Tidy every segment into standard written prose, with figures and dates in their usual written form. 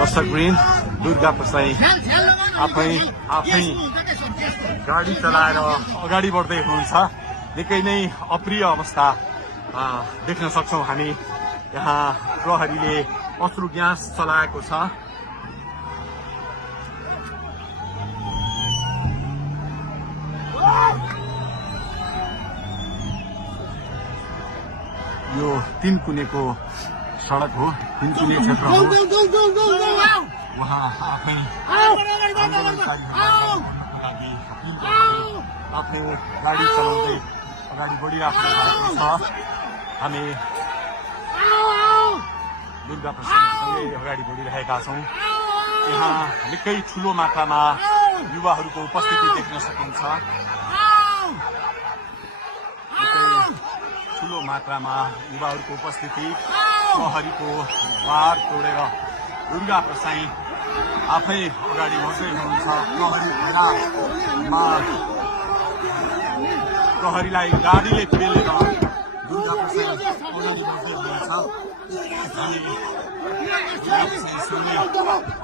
दर्शकवृन्द दुर्गा प्रसाई आफै गाडी चलाएर अगाडि बढ्दै हुनुहुन्छ। निकै नै अप्रिय अवस्था देख्न सक्छौं हामी। यहाँ प्रहरीले अश्रु ग्यास चलाएको छ। यो तीनकुनेको सडक हो, तीनकुने क्षेत्र हो। उहाँ आफै आफ्नै गाडी चलाउँदै अगाडि बढिराख्नु भएको छ। हामी दुर्गा प्रसादसँगै अगाडि बढिरहेका छौँ। यहाँ निकै ठुलो मात्रामा युवाहरूको उपस्थिति देख्न सकिन्छ। ठुलो मात्रामा युवाहरूको उपस्थिति, प्रहरीको बार तोडेर दुर्गा प्रसाई आफै अगाडि बढ्दै हुनुहुन्छ। प्रहरीलाई गाडीले पेलेर दुर्गा प्रसाई अगाडि बढ्दै हुनुहुन्छ।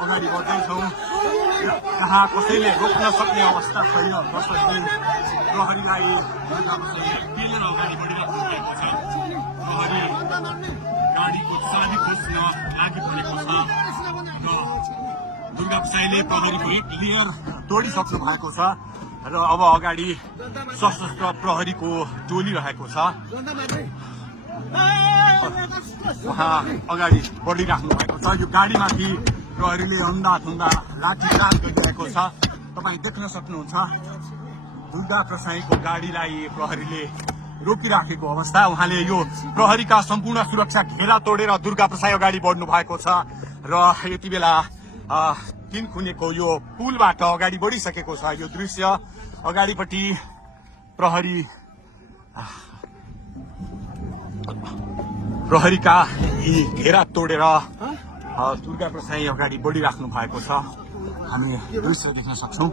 अगाडि बढ्दैछौँ। यहाँ कसैले रोक्न सक्ने अवस्था छैन। प्रहरीलाई दुर्गा प्रसाई पेलेर अगाडि बढिरहेको भएको छ। प्रहरी गाडीको चाबी खोज्न लागि परेको छ। दुर्गा प्रसाईले प्रहरीको एक लेयर तोडिसक्नु भएको छ र अब अगाडि सशस्त्र प्रहरीको टोली रहेको छ। उहाँ अगाडि बढिराख्नु भएको छ। यो गाडीमाथि प्रहरीले अन्धाधुन्दा लाठीचार्ज गरिरहेको छ। तपाईँ देख्न सक्नुहुन्छ दुर्गा प्रसाईको गाडीलाई प्रहरीले रोकिराखेको अवस्था। उहाँले यो प्रहरीका सम्पूर्ण सुरक्षा घेरा तोडेर दुर्गा प्रसाई अगाडि बढ्नु भएको छ र यति बेला तीनकुनेको यो पुलबाट अगाडि बढिसकेको छ। यो दृश्य अगाडिपट्टि प्रहरीका यी घेरा तोडेर दुर्गा प्रसाई अगाडि बढिराख्नु भएको छ। हामी दृश्य देख्न सक्छौं।